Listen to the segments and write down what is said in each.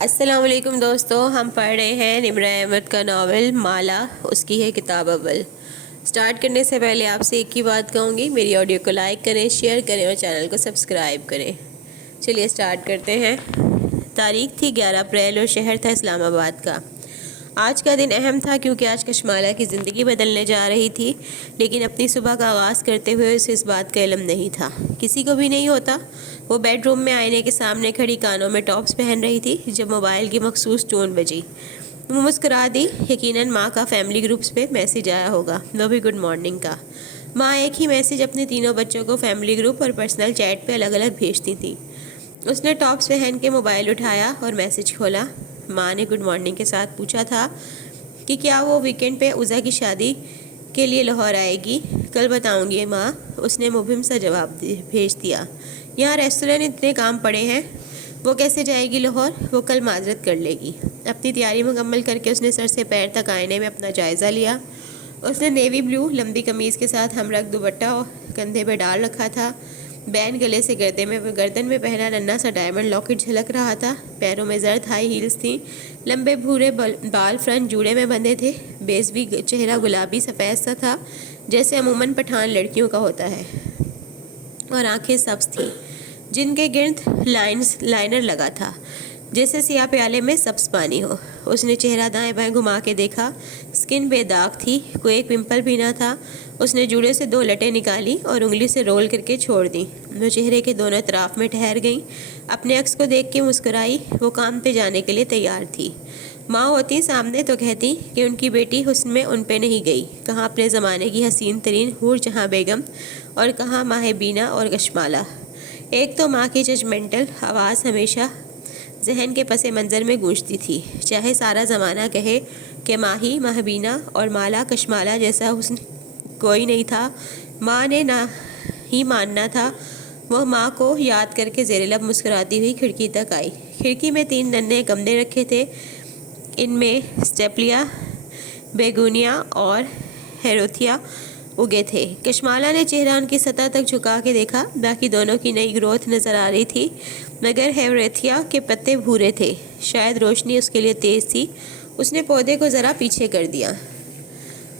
السلام علیکم دوستو، ہم پڑھ رہے ہیں نمرہ احمد کا ناول مالا، اس کی ہے کتاب اول۔ سٹارٹ کرنے سے پہلے آپ سے ایک ہی بات کہوں گی، میری آڈیو کو لائک کریں، شیئر کریں اور چینل کو سبسکرائب کریں۔ چلیے سٹارٹ کرتے ہیں۔ تاریخ تھی 11 اپریل اور شہر تھا اسلام آباد کا۔ آج کا دن اہم تھا کیونکہ آج کشمالہ کی زندگی بدلنے جا رہی تھی، لیکن اپنی صبح کا آغاز کرتے ہوئے اسے اس بات کا علم نہیں تھا، کسی کو بھی نہیں ہوتا۔ وہ بیڈ روم میں آئینے کے سامنے کھڑی کانوں میں ٹاپس پہن رہی تھی جب موبائل کی مخصوص ٹون بجی۔ وہ مسکرا دی، یقیناً ماں کا فیملی گروپس پہ میسج آیا ہوگا، وہ بھی گڈ مارننگ کا۔ ماں ایک ہی میسج اپنے تینوں بچوں کو فیملی گروپ اور پرسنل چیٹ پہ الگ الگ بھیجتی تھی۔ اس نے ٹاپس پہن کے موبائل اٹھایا اور میسج کھولا۔ ماں نے گڈ مارننگ کے ساتھ پوچھا تھا کہ کیا وہ ویکنڈ پہ عزا کی شادی کے لیے لاہور آئے گی۔ کل بتاؤں گی ماں، اس نے مبہم سا جواب بھیج دیا۔ یہاں ریسٹورینٹ اتنے کام پڑے ہیں، وہ کیسے جائے گی لاہور؟ وہ کل معذرت کر لے گی۔ اپنی تیاری مکمل کر کے اس نے سر سے پیر تک آئینے میں اپنا جائزہ لیا۔ اس نے نیوی بلو لمبی قمیض کے ساتھ ہمرنگ دوپٹہ کندھے پہ ڈال رکھا تھا۔ بین گلے سے گردن میں پہنا ننھا سا ڈائمنڈ لاکٹ جھلک رہا تھا۔ پیروں میں زرد ہائی ہیلز تھیں، لمبے بھورے بال فرنٹ جوڑے میں بندھے تھے۔ بیسوی چہرہ گلابی سفید سا تھا جیسے عموماً پٹھان لڑکیوں کا ہوتا ہے، اور آنکھیں سبز تھیں جن کے گرد لائنر لگا تھا جیسے سیاہ پیالے میں سبز پانی ہو۔ اس نے چہرہ دائیں بائیں گھما کے دیکھا، سکن بے داغ تھی، کوئی ایک پمپل بھی نہ تھا۔ اس نے جوڑے سے 2 لٹیں نکالی اور انگلی سے رول کر کے چھوڑ دیں۔ وہ چہرے کے دونوں اطراف میں ٹھہر گئیں، اپنے عکس کو دیکھ کے مسکرائی۔ وہ کام پہ جانے کے لیے تیار تھی۔ ماں ہوتی سامنے تو کہتی کہ ان کی بیٹی حسن میں ان پہ نہیں گئی، کہاں اپنے زمانے کی حسین ترین حور جہاں بیگم اور کہاں ماہ بینا اور کشمالہ۔ ایک تو ماں کی ججمنٹل آواز ہمیشہ ذہن کے پس منظر میں گونجتی تھی، چاہے سارا زمانہ کہے کہ ماہی، ماہ بینا اور مالا کشمالہ جیسا حسن کوئی نہیں تھا، ماں نے نہ ہی ماننا تھا۔ وہ ماں کو یاد کر کے زیر لب مسکراتی ہوئی کھڑکی تک آئی۔ کھڑکی میں 3 ننھے گملے رکھے تھے، ان میں سٹیپلیا، بیگونیا اور ہیروتھیا اگے تھے۔ کشمالہ نے چہرہ ان کی سطح تک جھکا کے دیکھا، باقی دونوں کی نئی گروتھ نظر آ رہی تھی، مگر ہیروتھیا کے پتے بھورے تھے، شاید روشنی اس کے لیے تیز تھی۔ اس نے پودے کو ذرا پیچھے کر دیا۔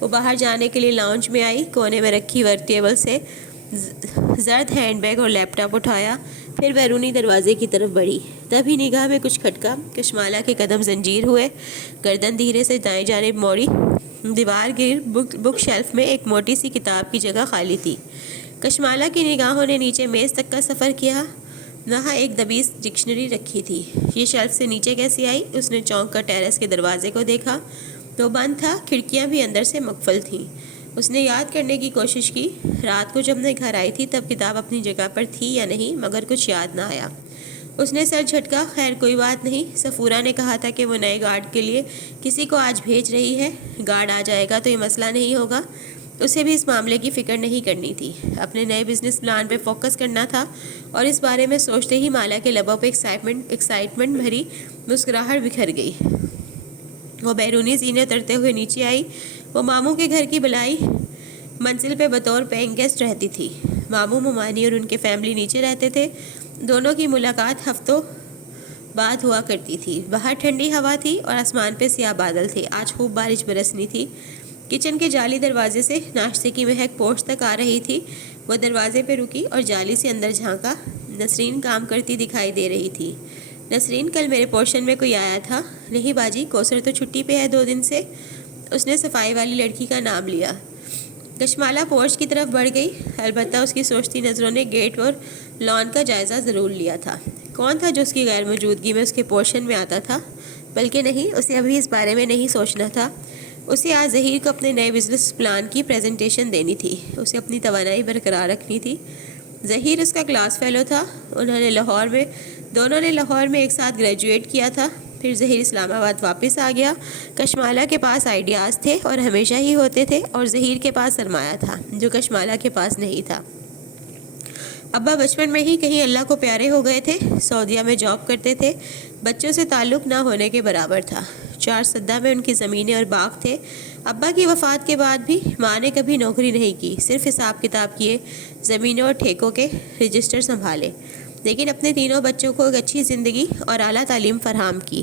وہ باہر جانے کے لیے لاؤنج میں آئی، کونے میں رکھی ورک ٹیبل سے زرد ہینڈ بیگ اور لیپ ٹاپ اٹھایا، پھر بیرونی دروازے کی طرف بڑھی۔ تبھی نگاہ میں کچھ کھٹکا، کشمالہ کے قدم زنجیر ہوئے، گردن دھیرے سے دائیں جانب موڑی۔ دیوار گر بک شیلف میں ایک موٹی سی کتاب کی جگہ خالی تھی۔ کشمالہ کی نگاہوں نے نیچے میز تک کا سفر کیا، وہاں ایک دبیس ڈکشنری رکھی تھی۔ یہ شیلف سے نیچے کیسے آئی؟ اس نے چونک کر ٹیرس کے دروازے کو دیکھا تو بند تھا، کھڑکیاں بھی اندر سے مقفل تھیں۔ اس نے یاد کرنے کی کوشش کی، رات کو جب میں گھر آئی تھی تب کتاب اپنی جگہ پر تھی یا نہیں، مگر کچھ یاد نہ آیا۔ اس نے سر جھٹکا، خیر کوئی بات نہیں، صفورہ نے کہا تھا کہ وہ نئے گارڈ کے لیے کسی کو آج بھیج رہی ہے، گارڈ آ جائے گا تو یہ مسئلہ نہیں ہوگا۔ اسے بھی اس معاملے کی فکر نہیں کرنی تھی، اپنے نئے بزنس پلان پہ فوکس کرنا تھا، اور اس بارے میں سوچتے ہی مالا کے لبوں پہ ایکسائٹمنٹ بھری مسکراہٹ بکھر گئی۔ وہ بیرونی زینے اترتے ہوئے نیچے آئی۔ وہ ماموں کے گھر کی بلائی منزل پہ بطور پیئنگ گیسٹ رہتی تھی۔ ماموں ممانی اور ان کے فیملی نیچے رہتے تھے۔ دونوں کی ملاقات ہفتوں بعد ہوا کرتی تھی۔ باہر ٹھنڈی ہوا تھی اور آسمان پہ سیاہ بادل تھے، آج خوب بارش برسنی تھی۔ کچن کے جالی دروازے سے ناشتے کی مہک پورچ تک آ رہی تھی۔ وہ دروازے پہ رکی اور جالی سے اندر جھانکا۔ نسرین کام کرتی دکھائی دے رہی تھی۔ نسرین، کل میرے پورشن میں کوئی آیا تھا؟ نہیں باجی، کوثر تو چھٹی پہ ہے 2 دن سے۔ اس نے صفائی والی لڑکی کا نام لیا۔ کشمالہ پورچ کی طرف بڑھ گئی، البتہ اس کی سوچتی نظروں نے گیٹ اور لان کا جائزہ ضرور لیا تھا۔ کون تھا جو اس کی غیر موجودگی میں اس کے پورشن میں آتا تھا؟ بلکہ نہیں، اسے ابھی اس بارے میں نہیں سوچنا تھا۔ اسے آج ظہیر کو اپنے نئے بزنس پلان کی پریزنٹیشن دینی تھی، اسے اپنی توانائی برقرار رکھنی تھی۔ ظہیر اس کا کلاس فیلو تھا، دونوں نے لاہور میں ایک ساتھ گریجویٹ کیا تھا۔ پھر ظہیر اسلام آباد واپس آ گیا۔ کشمالہ کے پاس آئیڈیاز تھے اور ہمیشہ ہی ہوتے تھے، اور ظہیر کے پاس سرمایہ تھا جو کشمالہ کے پاس نہیں تھا۔ ابا بچپن میں ہی کہیں اللہ کو پیارے ہو گئے تھے، سعودیہ میں جاب کرتے تھے، بچوں سے تعلق نہ ہونے کے برابر تھا۔ 4 سدہ میں ان کی زمینیں اور باغ تھے۔ ابا کی وفات کے بعد بھی ماں نے کبھی نوکری نہیں کی، صرف حساب کتاب کیے، زمینوں اور ٹھیکوں کے رجسٹر سنبھالے۔ لیکن اپنے تینوں بچوں کو ایک اچھی زندگی اور اعلیٰ تعلیم فراہم کی۔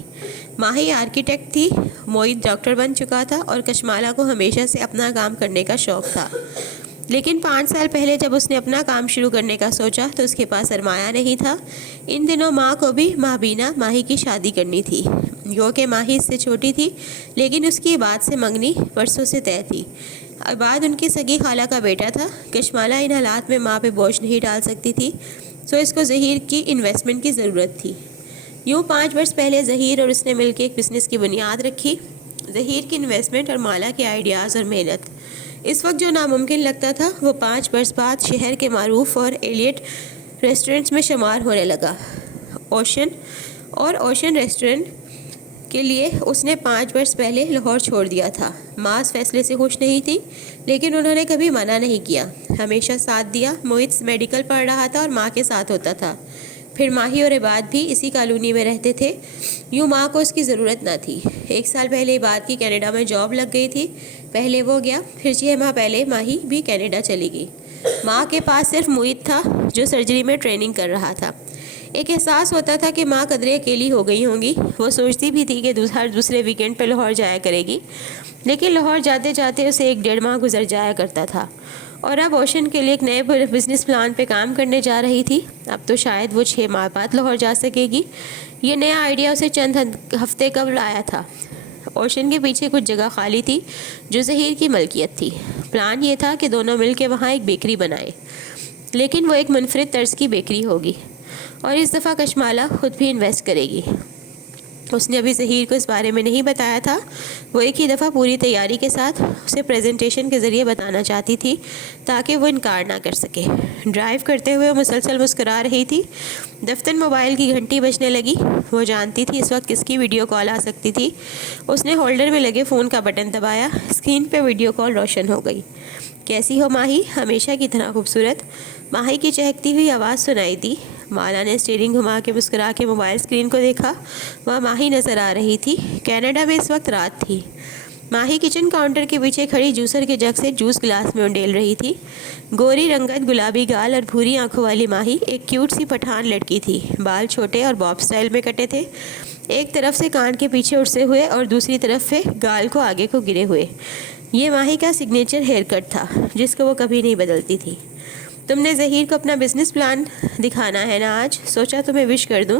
ماہی آرکیٹیکٹ تھی، موعد ڈاکٹر بن چکا تھا اور کشمالہ کو ہمیشہ سے اپنا کام کرنے کا شوق تھا۔ لیکن 5 سال پہلے جب اس نے اپنا کام شروع کرنے کا سوچا تو اس کے پاس سرمایہ نہیں تھا۔ ان دنوں ماں کو بھی مابینہ ماہی کی شادی کرنی تھی، جو کہ ماہی اس سے چھوٹی تھی، لیکن اس کی بات سے منگنی برسوں سے طے تھی۔ بعد ان کی سگی خالہ کا بیٹا تھا۔ کشمالہ ان حالات میں ماں پہ بوجھ نہیں ڈال سکتی تھی، سو اس کو ظہیر کی انویسٹمنٹ کی ضرورت تھی۔ یوں 5 برس پہلے ظہیر اور اس نے مل کے ایک بزنس کی بنیاد رکھی۔ ظہیر کی انویسٹمنٹ اور مالا کے آئیڈیاز اور محنت، اس وقت جو ناممکن لگتا تھا وہ 5 برس بعد شہر کے معروف اور ایلیٹ ریسٹورنٹس میں شمار ہونے لگا۔ اوشن ریسٹورنٹ کے لیے اس نے 5 برس پہلے لاہور چھوڑ دیا تھا۔ ماں اس فیصلے سے خوش نہیں تھی، لیکن انہوں نے کبھی منع نہیں کیا، ہمیشہ ساتھ دیا۔ موعد میڈیکل پڑھ رہا تھا اور ماں کے ساتھ ہوتا تھا۔ پھر ماہی اور عباد بھی اسی کالونی میں رہتے تھے۔ یوں ماں کو اس کی ضرورت نہ تھی۔ 1 سال پہلے عباد کی کینیڈا میں جاب لگ گئی تھی، پہلے وہ گیا، پھر 6 ماہ پہلے ماہی بھی کینیڈا چلی گئی۔ ماں کے پاس صرف موعد تھا جو سرجری میں ٹریننگ کر رہا تھا۔ ایک احساس ہوتا تھا کہ ماں قدرے اکیلی ہو گئی ہوں گی۔ وہ سوچتی بھی تھی کہ ہر دوسرے ویکینڈ پہ لاہور جایا کرے گی، لیکن لاہور جاتے جاتے اسے 1-1.5 ماہ گزر جایا کرتا تھا، اور اب اوشن کے لیے ایک نئے بزنس پلان پہ کام کرنے جا رہی تھی۔ اب تو شاید وہ 6 ماہ بعد لاہور جا سکے گی۔ یہ نیا آئیڈیا اسے چند ہفتے قبل آیا تھا۔ اوشن کے پیچھے کچھ جگہ خالی تھی جو ظہیر کی ملکیت تھی۔ پلان یہ تھا کہ دونوں مل کے وہاں ایک بیکری بنائیں، لیکن وہ ایک منفرد طرز کی بیکری ہوگی، اور اس دفعہ کشمالہ خود بھی انویسٹ کرے گی۔ اس نے ابھی ظہیر کو اس بارے میں نہیں بتایا تھا۔ وہ ایک ہی دفعہ پوری تیاری کے ساتھ اسے پریزنٹیشن کے ذریعے بتانا چاہتی تھی تاکہ وہ انکار نہ کر سکے۔ ڈرائیو کرتے ہوئے وہ مسلسل مسکرا رہی تھی۔ دفتر موبائل کی گھنٹی بجنے لگی۔ وہ جانتی تھی اس وقت کس کی ویڈیو کال آ سکتی تھی۔ اس نے ہولڈر میں لگے فون کا بٹن دبایا۔ اسکرین پہ ویڈیو کال روشن ہو گئی۔ کیسی ہو ماہی؟ ہمیشہ کی طرح خوبصورت، ماہی کی چہکتی ہوئی آواز سنائی دی۔ مالا نے اسٹیئرنگ گھما کے مسکرا کے موبائل اسکرین کو دیکھا۔ وہاں ماہی نظر آ رہی تھی۔ کینیڈا میں اس وقت رات تھی۔ ماہی کچن کاؤنٹر کے پیچھے کھڑی جوسر کے جگ سے جوس گلاس میں انڈیل رہی تھی۔ گوری رنگت، گلابی گال اور بھوری آنکھوں والی ماہی ایک کیوٹ سی پٹھان لڑکی تھی۔ بال چھوٹے اور باب سٹائل میں کٹے تھے، ایک طرف سے کان کے پیچھے اڑسے ہوئے اور دوسری طرف سے گال کو آگے کو گرے ہوئے۔ یہ ماہی کا سگنیچر ہیئر کٹ تھا جس کو وہ کبھی نہیں بدلتی تھی۔ تم نے ظہیر کو اپنا بزنس پلان دکھانا ہے نا آج؟ سوچا تمہیں وش کر دوں۔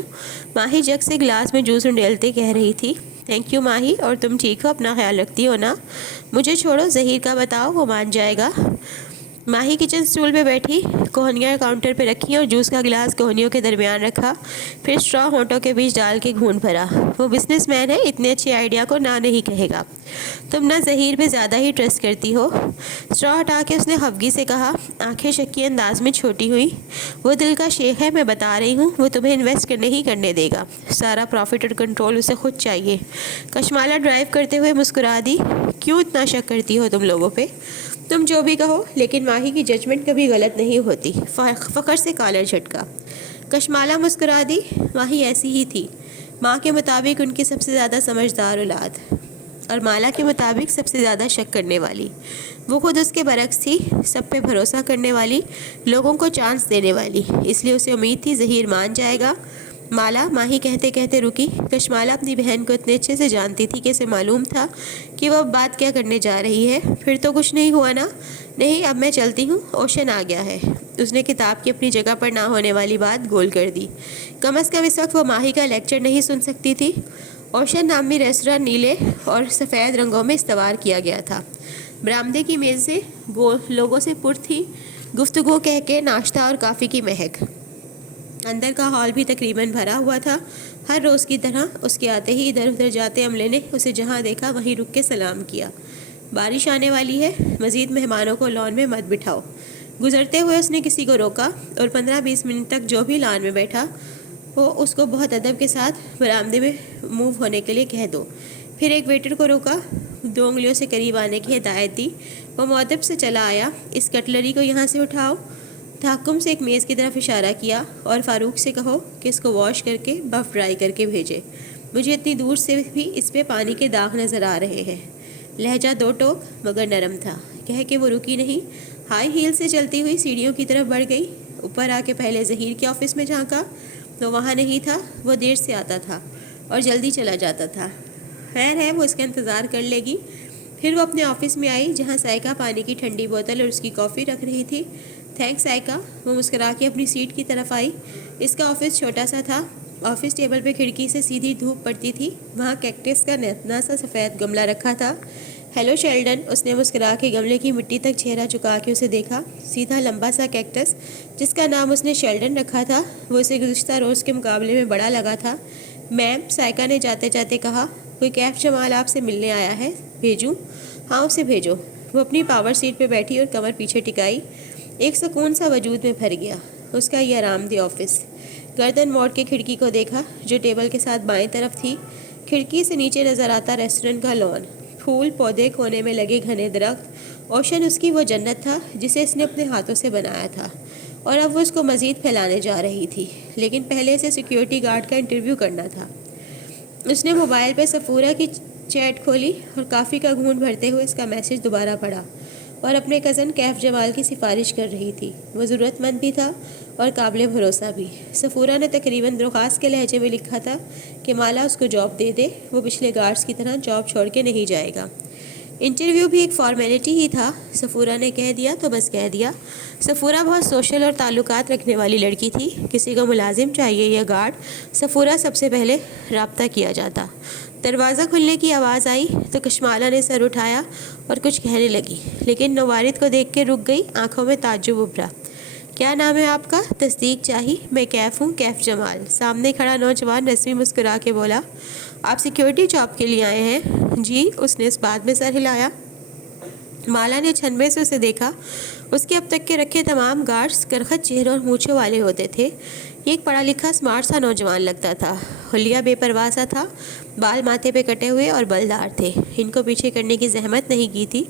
ماہی جگ سے گلاس میں جوس انڈیلتے کہہ رہی تھی۔ تھینک یو ماہی، اور تم ٹھیک ہو؟ اپنا خیال رکھتی ہو نا؟ مجھے چھوڑو، ظہیر کا بتاؤ، وہ مان جائے گا۔ ماہی کچن سٹول پہ بیٹھی، کوہنیاں کاؤنٹر پہ رکھی اور جوس کا گلاس کوہنیوں کے درمیان رکھا، پھر اسٹرا ہونٹوں کے بیچ ڈال کے گھونٹ بھرا۔ وہ بزنس مین ہے، اتنے اچھے آئیڈیا کو نہ نہیں کہے گا۔ تم نہ ظہیر پہ زیادہ ہی ٹرسٹ کرتی ہو۔ اسٹرا ہٹا کے اس نے خفگی سے کہا، آنکھیں شکی انداز میں چھوٹی ہوئی۔ وہ دل کا شیخ ہے، میں بتا رہی ہوں، وہ تمہیں انویسٹ نہیں کرنے دے گا۔ سارا پروفٹ اور کنٹرول اسے خود چاہیے۔ کشمالہ ڈرائیو کرتے ہوئے مسکرا دی۔ کیوں اتنا شک کرتی ہو تم لوگوں پہ؟ تم جو بھی کہو، لیکن ماہی کی ججمنٹ کبھی غلط نہیں ہوتی۔ فخر سے کالر جھٹکا۔ کشمالہ مسکرا دی۔ ماہی ایسی ہی تھی، ماں کے مطابق ان کی سب سے زیادہ سمجھدار اولاد، اور مالا کے مطابق سب سے زیادہ شک کرنے والی۔ وہ خود اس کے برعکس تھی، سب پہ بھروسہ کرنے والی، لوگوں کو چانس دینے والی۔ اس لیے اسے امید تھی ظہیر مان جائے گا۔ مالا، ماہی کہتے کہتے رکی۔ کشمالہ اپنی بہن کو اتنے اچھے سے جانتی تھی کہ اسے معلوم تھا کہ وہ اب بات کیا کرنے جا رہی ہے۔ پھر تو کچھ نہیں ہوا نا؟ نہیں، اب میں چلتی ہوں، اوشن آ گیا ہے۔ اس نے کتاب کی اپنی جگہ پر نہ ہونے والی بات گول کر دی۔ کم از کم اس وقت وہ ماہی کا لیکچر نہیں سن سکتی تھی۔ اوشن نامی ریستوراں نیلے اور سفید رنگوں میں استوار کیا گیا تھا۔ برآمدے کی میزیں لوگوں سے پر تھی، گفتگو کہہ کے، ناشتہ اور کافی کی مہک۔ اندر کا ہال بھی تقریباً بھرا ہوا تھا۔ ہر روز کی طرح اس کے آتے ہی ادھر ادھر جاتے عملے نے اسے جہاں دیکھا وہیں رک کے سلام کیا۔ بارش آنے والی ہے، مزید مہمانوں کو لان میں مت بٹھاؤ۔ گزرتے ہوئے اس نے کسی کو روکا اور 15-20 منٹ تک جو بھی لان میں بیٹھا وہ اس کو بہت ادب کے ساتھ برآمدے میں موو ہونے کے لیے کہہ دو۔ پھر ایک ویٹر کو روکا، 2 انگلیوں سے قریب آنے کی ہدایت دی۔ وہ مؤدب سے چلا آیا۔ اس کٹلری کو یہاں سے اٹھاؤ۔ تحکم سے ایک میز کی طرف اشارہ کیا، اور فاروق سے کہو کہ اس کو واش کر کے بف ڈرائی کر کے بھیجے۔ مجھے اتنی دور سے بھی اس پہ پانی کے داغ نظر آ رہے ہیں۔ لہجہ 2 ٹوک مگر نرم تھا۔ کہہ کے وہ رکی نہیں، ہائی ہیل سے چلتی ہوئی سیڑھیوں کی طرف بڑھ گئی۔ اوپر آ کے پہلے ظہیر کے آفس میں جھانکا تو وہاں نہیں تھا، وہ دیر سے آتا تھا اور جلدی چلا جاتا تھا۔ خیر ہے، وہ اس کا انتظار کر لے گی۔ پھر وہ اپنے آفس میں آئی جہاں سائقہ پانی کی ٹھنڈی بوتل اور اس کی کافی رکھ رہی تھی۔ تھینکس سائقہ، وہ مسکرا کے اپنی سیٹ کی طرف آئی۔ اس کا آفس چھوٹا سا تھا۔ آفس ٹیبل پہ کھڑکی سے سیدھی دھوپ پڑتی تھی، وہاں کیکٹس کا نتنا سا سفید گملہ رکھا تھا۔ ہیلو شیلڈن، اس نے مسکرا کے گملے کی مٹی تک چہرہ چکا کے اسے دیکھا۔ سیدھا لمبا سا کیکٹس جس کا نام اس نے شیلڈن رکھا تھا، وہ اسے گزشتہ روز کے مقابلے میں بڑا لگا تھا۔ میم، سائقہ نے جاتے جاتے کہا، کوئی کیف جمال آپ سے ملنے آیا ہے، بھیجوں؟ ہاں اسے بھیجو۔ وہ اپنی پاور سیٹ پہ بیٹھی اور کمر پیچھے ٹکائی۔ ایک سکون سا وجود میں بھر گیا۔ اس کا یہ آرام دہ آفس۔ گردن موڑ کے کھڑکی کو دیکھا جو ٹیبل کے ساتھ بائیں طرف تھی۔ کھڑکی سے نیچے نظر آتا ریسٹورنٹ کا لان، پھول پودے، کونے میں لگے گھنے درخت۔ اوشن اس کی وہ جنت تھا جسے اس نے اپنے ہاتھوں سے بنایا تھا، اور اب وہ اس کو مزید پھیلانے جا رہی تھی۔ لیکن پہلے اسے سیکیورٹی گارڈ کا انٹرویو کرنا تھا۔ اس نے موبائل پہ صفورہ کی چیٹ کھولی اور کافی کا گھونٹ بھرتے ہوئے اس کا میسج دوبارہ پڑھا، اور اپنے کزن کیف جمال کی سفارش کر رہی تھی۔ وہ ضرورت مند بھی تھا اور قابل بھروسہ بھی۔ صفورہ نے تقریباً درخواست کے لہجے میں لکھا تھا کہ مالا اس کو جاب دے دے، وہ پچھلے گارڈز کی طرح جاب چھوڑ کے نہیں جائے گا۔ انٹرویو بھی ایک فارمیلٹی ہی تھا، صفورہ نے کہہ دیا تو بس کہہ دیا۔ صفورہ بہت سوشل اور تعلقات رکھنے والی لڑکی تھی۔ کسی کو ملازم چاہیے یا گارڈ، صفورہ سب سے پہلے رابطہ کیا جاتا۔ دروازہ کھلنے کی آواز آئی تو کشمالہ نے سر اٹھایا اور کچھ کہنے لگی، لیکن نوارد کو دیکھ کے رک گئی، آنکھوں میں تعجب ابھرا۔ کیا نام ہے آپ کا؟ تصدیق چاہی۔ میں کیف ہوں، کیف جمال۔ سامنے کھڑا نوجوان رسمی مسکرا کے بولا، آپ سیکیورٹی جاب کے لیے آئے ہیں؟ جی، اس نے اس بات میں سر ہلایا۔ مالا نے چھنبے سے اسے دیکھا۔ اس کے اب تک کے رکھے تمام گارڈز کرخت چہروں اور مونچھوں والے ہوتے تھے۔ یہ ایک پڑھا لکھا اسمارٹ سا نوجوان لگتا تھا۔ حلیہ بے پرواہ سا تھا، بال ماتھے پہ کٹے ہوئے اور بلدار تھے، ان کو پیچھے کرنے کی زحمت نہیں کی تھی۔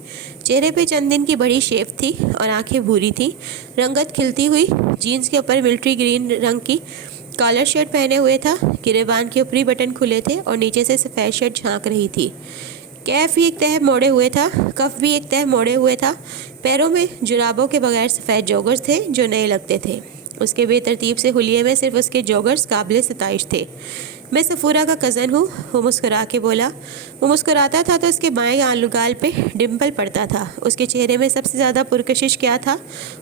چہرے پہ چند دن کی بڑی شیف تھی اور آنکھیں بھوری تھیں، رنگت کھلتی ہوئی۔ جینز کے اوپر ملٹری گرین رنگ کی کالر شرٹ پہنے ہوئے تھا، گریبان کے اوپری بٹن کھلے تھے اور نیچے سے سفید شرٹ جھانک رہی تھی۔ کیف بھی ایک تہہ موڑے ہوئے تھا، کف بھی ایک تہہ موڑے ہوئے تھا۔ پیروں میں جرابوں کے بغیر سفید جوگرز تھے جو نئے لگتے تھے۔ اس کے بے ترتیب سے حلیے میں صرف اس کے جوگرز قابل ستائش تھے۔ میں صفورہ کا کزن ہوں، وہ مسکرا کے بولا۔ وہ مسکراتا تھا تو اس کے بائیں گال پہ ڈمپل پڑتا تھا۔ اس کے چہرے میں سب سے زیادہ پرکشش کیا تھا؟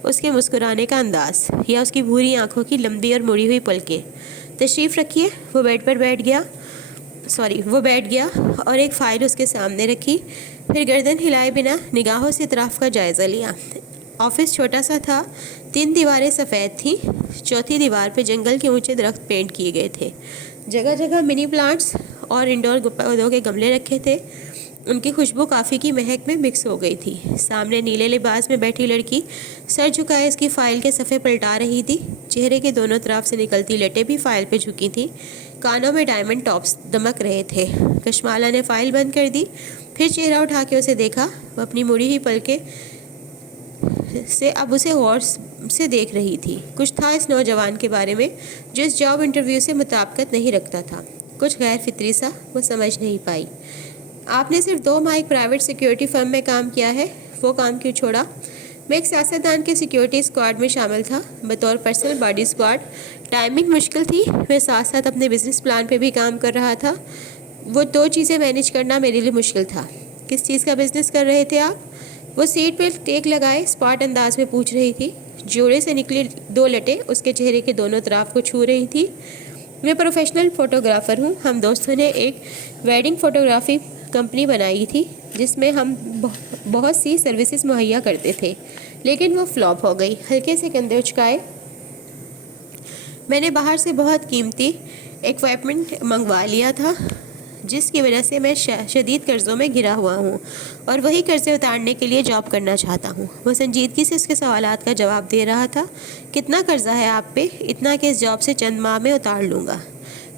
اس کے مسکرانے کا انداز، یا اس کی بھوری آنکھوں کی لمبی اور مڑی ہوئی پلکیں۔ تشریف رکھیے۔ وہ بیٹھ گیا اور ایک فائل اس کے سامنے رکھی، پھر گردن ہلائے بنا نگاہوں سے اطراف کا جائزہ لیا۔ آفس چھوٹا سا تھا، 3 دیواریں سفید تھیں، چوتھی دیوار پہ جنگل کے اونچے درخت پینٹ کیے گئے تھے۔ جگہ جگہ منی پلانٹس اور انڈور پودوں کے گملے رکھے تھے، ان کی خوشبو کافی کی مہک میں مکس ہو گئی تھی۔ سامنے نیلے لباس میں بیٹھی لڑکی سر جھکائے اس کی فائل کے صفحے پلٹا رہی تھی، چہرے کے دونوں طرف سے نکلتی لٹیں بھی فائل پہ جھکی تھیں، کانوں میں ڈائمنڈ ٹاپس دمک رہے تھے۔ کشمالہ نے فائل بند کر دی، پھر چہرہ اٹھا کے اسے دیکھا۔ وہ اپنی مڑی ہوئی پلکیں سے اب اسے غور سے دیکھ رہی تھی۔ کچھ تھا اس نوجوان کے بارے میں جو اس جاب انٹرویو سے مطابقت نہیں رکھتا تھا، کچھ غیر فطری سا، وہ سمجھ نہیں پائی۔ آپ نے صرف 2 ماہ ایک پرائیویٹ سیکیورٹی فرم میں کام کیا ہے، وہ کام کیوں چھوڑا؟ میں ایک سیاستدان کے سیکیورٹی اسکواڈ میں شامل تھا، بطور پرسنل باڈی اسکواڈ۔ ٹائمنگ مشکل تھی، میں ساتھ ساتھ اپنے بزنس پلان پہ بھی کام کر رہا تھا، وہ 2 چیزیں مینیج کرنا میرے لیے مشکل تھا۔ کس چیز کا بزنس کر رہے تھے آپ؟ وہ سیٹ پہ ٹیک لگائے اسپاٹ انداز میں پوچھ رہی تھی۔ جوڑے سے نکلی 2 لٹیں اس کے چہرے کے دونوں طرف کو چھو رہی تھی۔ میں پروفیشنل فوٹوگرافر ہوں، ہم دوستوں نے ایک ویڈنگ فوٹوگرافی کمپنی بنائی تھی جس میں ہم بہت سی سروسز مہیا کرتے تھے، لیکن وہ فلاپ ہو گئی۔ ہلکے سے کندھے اچکائے۔ میں نے باہر سے بہت قیمتی ایکوائپمنٹ منگوا لیا تھا جس کی وجہ سے میں شدید قرضوں میں گھرا ہوا ہوں اور وہی قرضے اتارنے کے لیے جاب کرنا چاہتا ہوں۔ وہ سنجیدگی سے اس کے سوالات کا جواب دے رہا تھا۔ کتنا قرضہ ہے آپ پہ؟ اتنا کہ اس جاب سے چند ماہ میں اتار لوں گا۔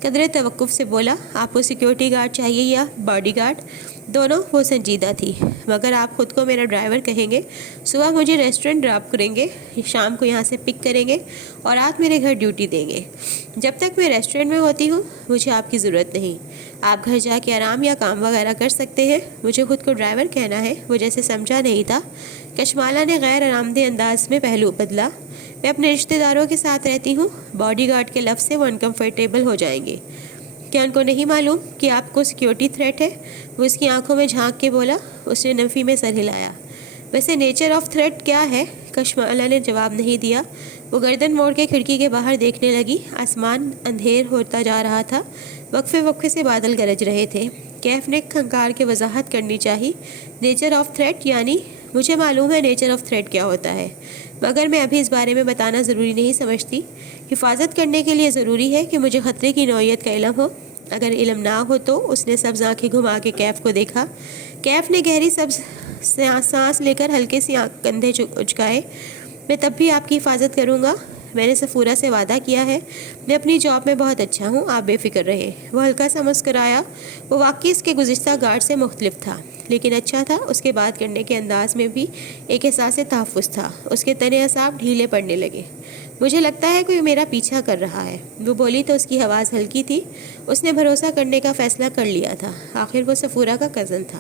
قدرے توقف سے بولا، آپ کو سیکیورٹی گارڈ چاہیے یا باڈی گارڈ؟ دونوں۔ وہ سنجیدہ تھی۔ مگر آپ خود کو میرا ڈرائیور کہیں گے، صبح مجھے ریسٹورنٹ ڈراپ کریں گے، شام کو یہاں سے پک کریں گے اور رات میرے گھر ڈیوٹی دیں گے۔ جب تک میں ریسٹورنٹ میں ہوتی ہوں مجھے آپ کی ضرورت نہیں، آپ گھر جا کے آرام یا کام وغیرہ کر سکتے ہیں۔ مجھے خود کو ڈرائیور کہنا ہے، وہ جیسے سمجھا نہیں تھا۔ کشمالہ نے غیر آرام دہ انداز میں پہلو بدلا۔ میں اپنے رشتہ داروں کے ساتھ رہتی ہوں، باڈی گارڈ کے لفظ سے وہ انکمفرٹیبل ہو جائیں گے۔ کیا ان کو نہیں معلوم کہ آپ کو سیکیورٹی تھریٹ ہے؟ وہ اس کی آنکھوں میں جھانک کے بولا۔ اس نے نفی میں سر ہلایا۔ ویسے نیچر آف تھریٹ کیا ہے؟ کشمالہ نے جواب نہیں دیا۔ وہ گردن موڑ کے کھڑکی کے باہر دیکھنے لگی۔ آسمان اندھیر ہوتا جا رہا تھا، وقفے وقفے سے بادل گرج رہے تھے۔ کیف نے کھنکار کے وضاحت کرنی چاہی۔ نیچر آف تھریٹ یعنی؟ مجھے معلوم ہے نیچر آف تھریٹ کیا ہوتا ہے، مگر میں ابھی اس بارے میں بتانا ضروری نہیں سمجھتی۔ حفاظت کرنے کے لیے ضروری ہے کہ مجھے خطرے کی نوعیت کا علم ہو۔ اگر علم نہ ہو تو؟ اس نے سبز آنکھیں گھما کے کیف کو دیکھا۔ کیف نے گہری سبز سانس لے کر ہلکے سے کندھے اچکائے۔ میں تب بھی آپ کی حفاظت کروں گا، میں نے صفورہ سے وعدہ کیا ہے۔ میں اپنی جاب میں بہت اچھا ہوں، آپ بے فکر رہیں۔ وہ ہلکا سا مسکرایا۔ وہ واقعی اس کے گزشتہ گارڈ سے مختلف تھا، لیکن اچھا تھا۔ اس کے بات کرنے کے انداز میں بھی ایک احساس تحفظ تھا۔ اس کے تنے اعصاب ڈھیلے پڑنے لگے۔ مجھے لگتا ہے کوئی میرا پیچھا کر رہا ہے، وہ بولی تو اس کی آواز ہلکی تھی۔ اس نے بھروسہ کرنے کا فیصلہ کر لیا تھا، آخر وہ صفورہ کا کزن تھا۔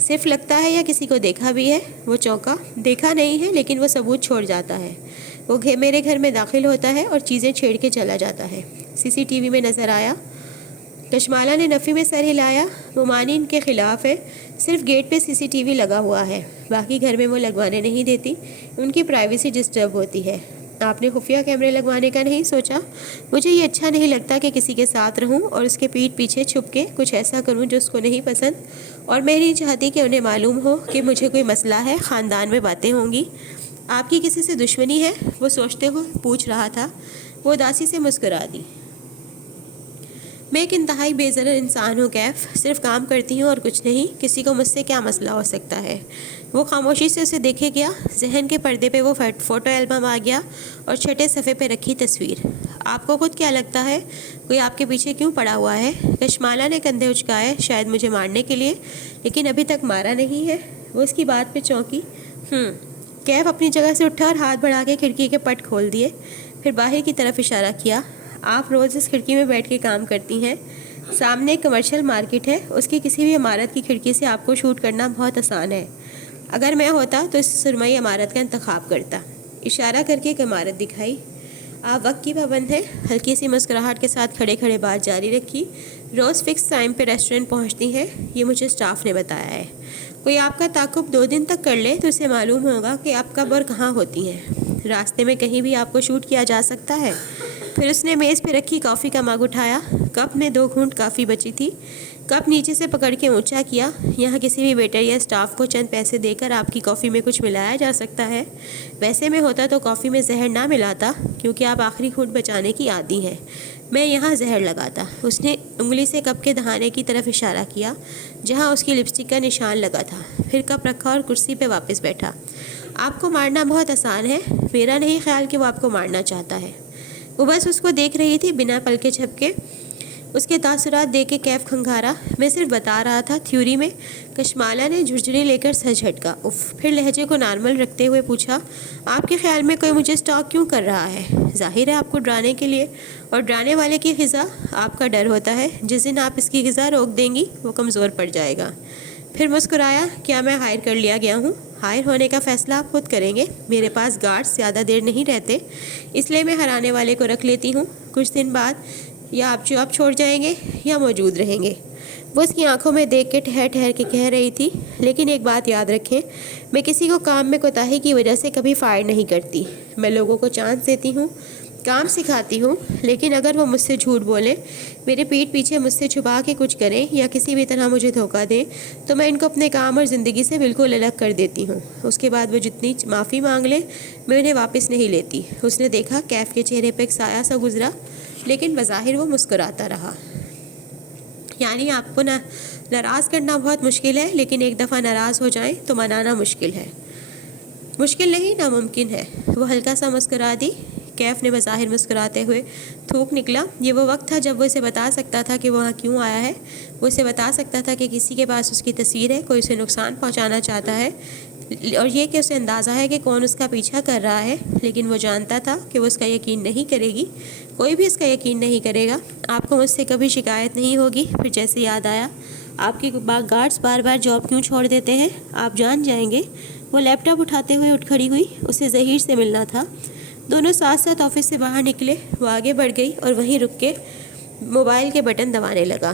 صرف لگتا ہے یا کسی کو دیکھا بھی ہے؟ وہ چونکا۔ دیکھا نہیں ہے، لیکن وہ ثبوت چھوڑ جاتا ہے۔ وہ میرے گھر میں داخل ہوتا ہے اور چیزیں چھیڑ کے چلا جاتا ہے۔ سی سی ٹی وی میں نظر آیا؟ کشمالہ نے نفی میں سر ہلایا۔ ممانی ان کے خلاف ہے، صرف گیٹ پہ سی سی ٹی وی لگا ہوا ہے، باقی گھر میں وہ لگوانے نہیں دیتی، ان کی پرائیویسی ڈسٹرب ہوتی ہے۔ آپ نے خفیہ کیمرے لگوانے کا نہیں سوچا؟ مجھے یہ اچھا نہیں لگتا کہ کسی کے ساتھ رہوں اور اس کے پیٹھ پیچھے چھپ کے کچھ ایسا کروں جو اس کو نہیں پسند، اور میں نہیں چاہتی کہ انہیں معلوم ہو کہ مجھے کوئی مسئلہ ہے، خاندان میں باتیں ہوں گی۔ آپ کی کسی سے دشمنی ہے؟ وہ سوچتے ہوئے پوچھ رہا تھا۔ وہ اداسی سے مسکرا دی۔ میں ایک انتہائی بے ضرر انسان ہوں کیف، صرف کام کرتی ہوں اور کچھ نہیں، کسی کو مجھ سے کیا مسئلہ ہو سکتا ہے؟ وہ خاموشی سے اسے دیکھے گیا۔ ذہن کے پردے پہ وہ فوٹو البم آ گیا اور چھٹے صفحے پہ رکھی تصویر۔ آپ کو خود کیا لگتا ہے؟ کوئی آپ کے پیچھے کیوں پڑا ہوا ہے؟ کشمالہ نے کندھے اچکائے۔ شاید مجھے مارنے کے لیے، لیکن ابھی تک مارا نہیں ہے۔ وہ اس کی بات پہ چونکی۔ کیف اپنی جگہ سے اٹھا اور ہاتھ بڑھا کے کھڑکی کے پٹ کھول دیے، پھر باہر کی طرف اشارہ کیا۔ آپ روز اس کھڑکی میں بیٹھ کے کام کرتی ہیں؟ سامنے ایک کمرشل مارکیٹ ہے، اس کی کسی بھی عمارت کی کھڑکی سے آپ کو شوٹ کرنا بہت آسان ہے۔ اگر میں ہوتا تو اس سرمئی عمارت کا انتخاب کرتا۔ اشارہ کر کے ایک عمارت دکھائی۔ آپ وقت کی پابند ہیں؟ ہلکی سی مسکراہٹ کے ساتھ کھڑے کھڑے بات جاری رکھی۔ روز فکس ٹائم پہ ریسٹورنٹ پہنچتی ہیں، یہ مجھے اسٹاف نے بتایا ہے۔ کوئی آپ کا تعاقب 2 دن تک کر لے تو اسے معلوم ہوگا کہ آپ کب اور کہاں ہوتی ہیں۔ راستے میں کہیں بھی آپ کو شوٹ کیا جا سکتا ہے۔ پھر اس نے میز پہ رکھی کافی کا مگ اٹھایا۔ کپ میں 2 گھونٹ کافی بچی تھی۔ کپ نیچے سے پکڑ کے اونچا کیا۔ یہاں کسی بھی ویٹر یا اسٹاف کو چند پیسے دے کر آپ کی کافی میں کچھ ملایا جا سکتا ہے؟ ویسے میں ہوتا تو کافی میں زہر نہ ملاتا، کیونکہ آپ آخری گھونٹ بچانے کی عادی ہیں۔ میں یہاں زہر لگاتا۔ اس نے انگلی سے کپ کے دہانے کی طرف اشارہ کیا، جہاں اس کی لپسٹک کا نشان لگا تھا۔ پھر کپ رکھا اور کرسی پہ واپس بیٹھا۔ آپ کو مارنا بہت آسان ہے، میرا نہیں خیال کہ وہ آپ کو مارنا چاہتا ہے۔ وہ بس اس کو دیکھ رہی تھی بنا پلکے جھپکے۔ اس کے تاثرات دیکھ کے کیف کھنگھارا۔ میں صرف بتا رہا تھا تھیوری میں۔ کشمالہ نے جھرجھری لے کر سر جھٹکا۔ پھر لہجے کو نارمل رکھتے ہوئے پوچھا، آپ کے خیال میں کوئی مجھے اسٹاک کیوں کر رہا ہے؟ ظاہر ہے آپ کو ڈرانے کے لیے، اور ڈرانے والے کی غذا آپ کا ڈر ہوتا ہے۔ جس دن آپ اس کی غذا روک دیں گی وہ کمزور پڑ جائے گا۔ پھر مسکرایا۔ کیا میں ہائر کر لیا گیا ہوں؟ ہائر ہونے کا فیصلہ آپ خود کریں گے۔ میرے پاس گارڈز زیادہ دیر نہیں رہتے، اس لیے میں ہرانے والے کو رکھ لیتی ہوں۔ کچھ دن بعد یا آپ جاب چھوڑ جائیں گے یا موجود رہیں گے۔ وہ اس کی آنکھوں میں دیکھ کے ٹھہر ٹھہر کے کہہ رہی تھی، لیکن ایک بات یاد رکھیں، میں کسی کو کام میں کوتاہی کی وجہ سے کبھی فائر نہیں کرتی۔ میں لوگوں کو چانس دیتی ہوں، کام سکھاتی ہوں، لیکن اگر وہ مجھ سے جھوٹ بولیں، میرے پیٹھ پیچھے مجھ سے چھپا کے کچھ کریں یا کسی بھی طرح مجھے دھوکہ دیں، تو میں ان کو اپنے کام اور زندگی سے بالکل الگ کر دیتی ہوں۔ اس کے بعد وہ جتنی معافی مانگ لیں میں انہیں واپس نہیں لیتی۔ اس نے دیکھا کیف کے چہرے پہ ایک سایہ سا گزرا، لیکن بظاہر وہ مسکراتا رہا۔ یعنی آپ کو ناراض کرنا بہت مشکل ہے، لیکن ایک دفعہ ناراض ہو جائیں تو منانا مشکل ہے۔ مشکل نہیں، ناممکن ہے۔ وہ ہلکا سا مسکرا دی۔ کیف نے بظاہر مسکراتے ہوئے تھوک نکلا۔ یہ وہ وقت تھا جب وہ اسے بتا سکتا تھا کہ وہ وہاں کیوں آیا ہے۔ وہ اسے بتا سکتا تھا کہ کسی کے پاس اس کی تصویر ہے، کوئی اسے نقصان پہنچانا چاہتا ہے، اور یہ کہ اسے اندازہ ہے کہ کون اس کا پیچھا کر رہا ہے، لیکن وہ جانتا تھا کہ وہ اس کا یقین نہیں کرے گی، کوئی بھی اس کا یقین نہیں کرے گا۔ آپ کو مجھ سے کبھی شکایت نہیں ہوگی۔ پھر جیسے یاد آیا، آپ کے گارڈز بار بار جاب کیوں چھوڑ دیتے ہیں؟ آپ جان جائیں گے۔ وہ لیپ ٹاپ اٹھاتے ہوئے اٹھ کھڑی ہوئی۔ اسے ظہیر سے ملنا تھا۔ دونوں ساتھ ساتھ آفس سے باہر نکلے. وہ آگے بڑھ گئی اور وہیں رک کے موبائل کے بٹن دبانے لگا.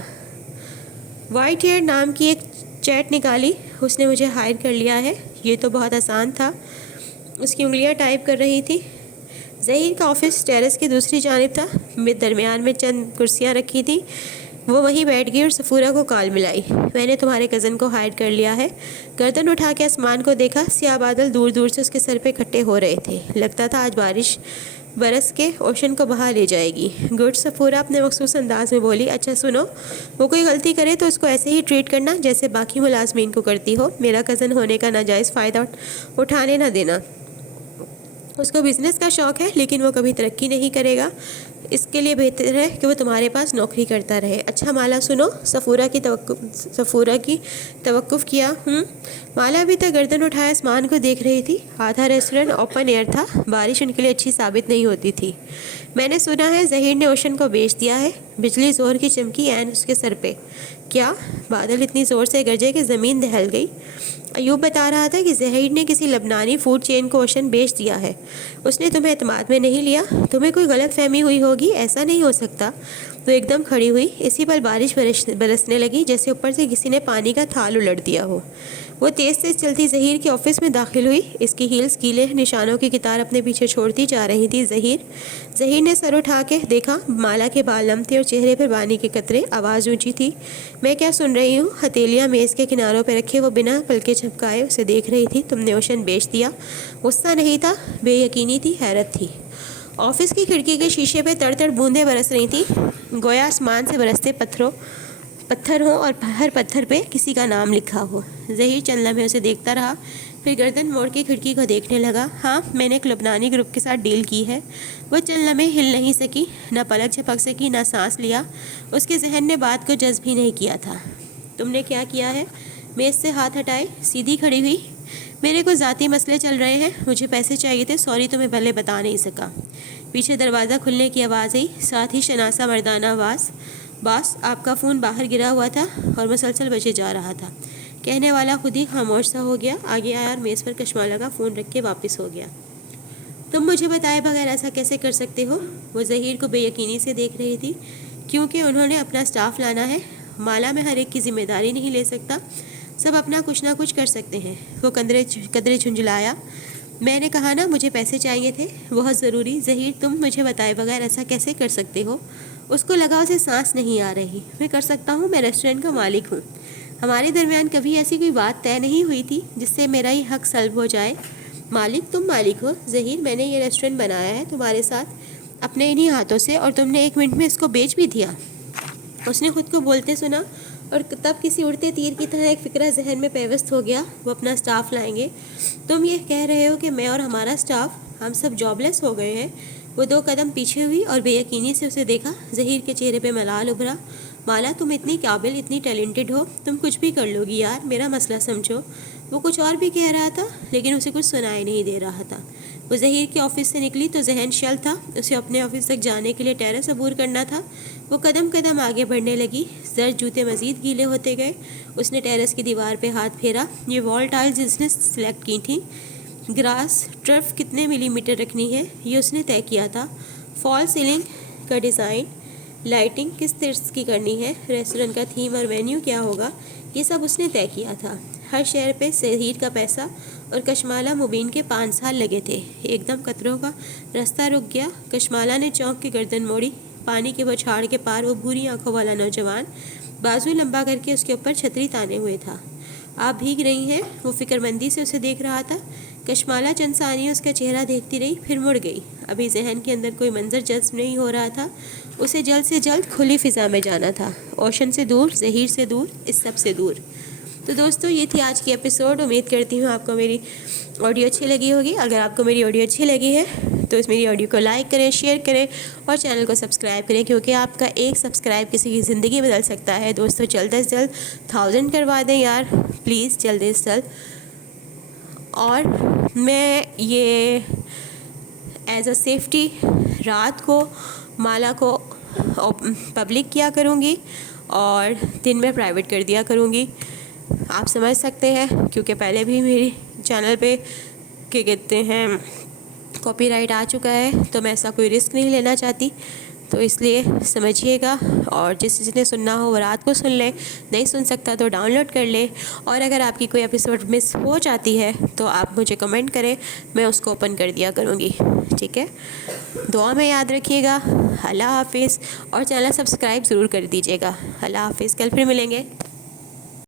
وائٹ ہیئر نام کی ایک چیٹ نکالی. اس نے مجھے ہائر کر لیا ہے. یہ تو بہت آسان تھا. اس کی انگلیاں ٹائپ کر رہی تھی. ظہیر کا آفس ٹیرس کی دوسری جانب تھا. درمیان میں چند کرسیاں رکھی تھیں. وہ وہیں بیٹھ گئی اور صفورہ کو کال ملائی. میں نے تمہارے کزن کو ہائر کر لیا ہے. گردن اٹھا کے آسمان کو دیکھا. سیاہ بادل دور دور سے اس کے سر پہ اکٹھے ہو رہے تھے. لگتا تھا آج بارش برس کے اوشن کو بہا لے جائے گی. گڈ. صفورہ اپنے مخصوص انداز میں بولی. اچھا سنو, وہ کوئی غلطی کرے تو اس کو ایسے ہی ٹریٹ کرنا جیسے باقی ملازمین کو کرتی ہو. میرا کزن ہونے کا ناجائز فائدہ اٹھانے نہ دینا. اس کو بزنس کا شوق ہے لیکن وہ کبھی ترقی نہیں کرے گا. اس کے لیے بہتر ہے کہ وہ تمہارے پاس نوکری کرتا رہے. اچھا مالا سنو. صفورہ کی توقف کیا. مالا ابھی تک گردن اٹھائے آسمان کو دیکھ رہی تھی. آدھا ریسٹورنٹ اوپن ایئر تھا. بارش ان کے لیے اچھی ثابت نہیں ہوتی تھی. میں نے سنا ہے ظہیر نے اوشن کو بیچ دیا ہے. بجلی زور کی چمکی عین اس کے سر پہ. کیا؟ بادل اتنی زور سے گرجے کہ زمین دہل گئی. ایوب بتا رہا تھا کہ ظہیر نے کسی لبنانی فوڈ چین کو اوشن بیچ دیا ہے. اس نے تمہیں اعتماد میں نہیں لیا. تمہیں کوئی غلط فہمی ہوئی ہوگی. ایسا نہیں ہو سکتا. وہ ایک دم کھڑی ہوئی. اسی پل بارش برسنے لگی جیسے اوپر سے کسی نے پانی کا تھال الٹ دیا ہو. وہ تیز تیز چلتی ظہیر کے آفس میں داخل ہوئی. اس کی ہیلز گیلے نشانوں کی قطار اپنے پیچھے چھوڑتی جا رہی تھی. ظہیر نے سر اٹھا کے دیکھا. مالا کے بال نم تھے اور چہرے پر پانی کے قطرے. آواز اونچی تھی. میں کیا سن رہی ہوں؟ ہتھیلیاں میز کے کناروں پہ رکھے وہ بنا پلکے جھپکائے اسے دیکھ رہی تھی. تم نے اوشن بیچ دیا؟ غصہ نہیں تھا, بے یقینی تھی, حیرت تھی. آفس کی کھڑکی کے شیشے پہ تڑ تڑ بوندیں برس رہی تھیں, گویا آسمان سے برستے پتھر ہوں اور ہر پتھر پہ کسی کا نام لکھا ہو. ظہیر چند لمحے اسے دیکھتا رہا, پھر گردن موڑ کے کھڑکی کو دیکھنے لگا. ہاں, میں نے ایک لبنانی گروپ کے ساتھ ڈیل کی ہے. وہ چند لمحے ہل نہیں سکی, نہ پلک جھپک سکی, نہ سانس لیا. اس کے ذہن نے بات کو جذب ہی نہیں کیا تھا. تم نے کیا کیا ہے؟ میز سے ہاتھ ہٹائے سیدھی کھڑی ہوئی. میرے کو ذاتی مسئلے چل رہے ہیں. مجھے پیسے چاہیے تھے. سوری, تمہیں پہلے بتا نہیں سکا. پیچھے دروازہ کھلنے کی آواز آئی, ساتھ ہی شناسا مردانہ آواز. باس, آپ کا فون باہر گرا ہوا تھا اور مسلسل بجے جا رہا تھا. کہنے والا خود ہی خاموش سا ہو گیا. آگے آیا اور میز پر کشمالہ کا فون رکھ کے واپس ہو گیا. تم مجھے بتائے بغیر ایسا کیسے کر سکتے ہو؟ وہ ظہیر کو بے یقینی سے دیکھ رہی تھی. کیونکہ انہوں نے اپنا سٹاف لانا ہے. مالا میں ہر ایک کی ذمہ داری نہیں لے سکتا. سب اپنا کچھ نہ کچھ کر سکتے ہیں. وہ قدرے جھنجھلایا. میں نے کہا نا, مجھے پیسے چاہیے تھے, بہت ضروری. ظہیر, تم مجھے بتائے بغیر ایسا کیسے کر سکتے ہو؟ اس کو لگا اسے سانس نہیں آ رہی. میں کر سکتا ہوں, میں ریسٹورنٹ کا مالک ہوں. ہمارے درمیان کبھی ایسی کوئی بات طے نہیں ہوئی تھی جس سے میرا ہی حق سلب ہو جائے. مالک؟ تم مالک ہو؟ ظہیر, میں نے یہ ریسٹورنٹ بنایا ہے تمہارے ساتھ اپنے انہی ہاتھوں سے, اور تم نے 1 منٹ میں اس کو بیچ بھی دیا. اس نے خود کو بولتے سنا اور تب کسی اڑتے تیر کی طرح ایک فکرہ ذہن میں پیوست ہو گیا. وہ اپنا سٹاف لائیں گے. تم یہ کہہ رہے ہو کہ میں اور ہمارا سٹاف, ہم سب جاب لیس ہو گئے ہیں؟ وہ 2 قدم پیچھے ہوئی اور بے یقینی سے اسے دیکھا. ظہیر کے چہرے پہ ملال ابھرا. مالا, تم اتنی قابل, اتنی ٹیلنٹڈ ہو, تم کچھ بھی کر لو گی یار, میرا مسئلہ سمجھو. وہ کچھ اور بھی کہہ رہا تھا لیکن اسے کچھ سنائی نہیں دے رہا تھا. وہ ظہیر کے آفس سے نکلی تو ذہن شل تھا. اسے اپنے آفس تک جانے کے لیے ٹیرس عبور کرنا تھا. وہ قدم قدم آگے بڑھنے لگی. زرد جوتے مزید گیلے ہوتے گئے. اس نے ٹیرس کی دیوار پہ ہاتھ پھیرا. یہ وال ٹائلز جس نے سلیکٹ کی تھیں, گراس ٹرف کتنے ملی میٹر رکھنی ہے, یہ اس نے طے کیا تھا. فال سیلنگ کا ڈیزائن, لائٹنگ کس طرح کی کرنی ہے, ریسٹورنٹ کا تھیم اور مینیو کیا ہوگا, یہ سب اس نے طے کیا تھا. ہر شہر پہ ظہیر کا پیسہ اور کشمالہ مبین کے 5 سال لگے تھے. ایک دم قطروں کا راستہ رک گیا. کشمالہ نے چونک کی گردن موڑی. پانی کے بچھاڑ کے پار وہ بھوری آنکھوں والا نوجوان بازو لمبا کر کے اس کے اوپر چھتری تانے ہوئے تھا. آپ بھیگ رہی ہیں؟ وہ فکر مندی سے اسے دیکھ رہا تھا. کشمالہ چند ثانیے اس کا چہرہ دیکھتی رہی, پھر مڑ گئی. ابھی ذہن کے اندر کوئی منظر جذب نہیں ہو رہا تھا. اسے جلد سے جلد کھلی فضا میں جانا تھا, اوشن سے دور, ظہیر سے دور, اس سب سے دور. تو دوستو, یہ تھی آج کی ایپیسوڈ. امید کرتی ہوں آپ کو میری آڈیو اچھی لگی ہوگی. اگر آپ کو میری آڈیو اچھی لگی ہے تو اس میری آڈیو کو لائک کریں, شیئر کریں اور چینل کو سبسکرائب کریں, کیونکہ آپ کا ایک سبسکرائب کسی کی زندگی بدل سکتا ہے. دوستو, جلد از جلد 1000 کروا دیں یار, پلیز, جلد از جلد. اور میں یہ ایز اے سیفٹی رات کو مالا کو پبلک کیا کروں گی اور دن میں پرائیویٹ کر دیا کروں گی. آپ سمجھ سکتے ہیں, کیونکہ پہلے بھی میری چینل پہ کہتے ہیں کاپی رائٹ آ چکا ہے، تو میں ایسا کوئی رسک نہیں لینا چاہتی، تو اس لیے سمجھیے گا. اور جس نے سننا ہو وہ رات کو سن لے، نہیں سن سکتا تو ڈاؤن لوڈ کر لے. اور اگر آپ کی کوئی ایپیسوڈ مس ہو جاتی ہے تو آپ مجھے کمنٹ کریں، میں اس کو اوپن کر دیا کروں گی. ٹھیک ہے، دعا میں یاد رکھیے گا. اللہ حافظ، اور چینل سبسکرائب ضرور کر دیجیے گا. اللہ حافظ، کل پھر ملیں گے.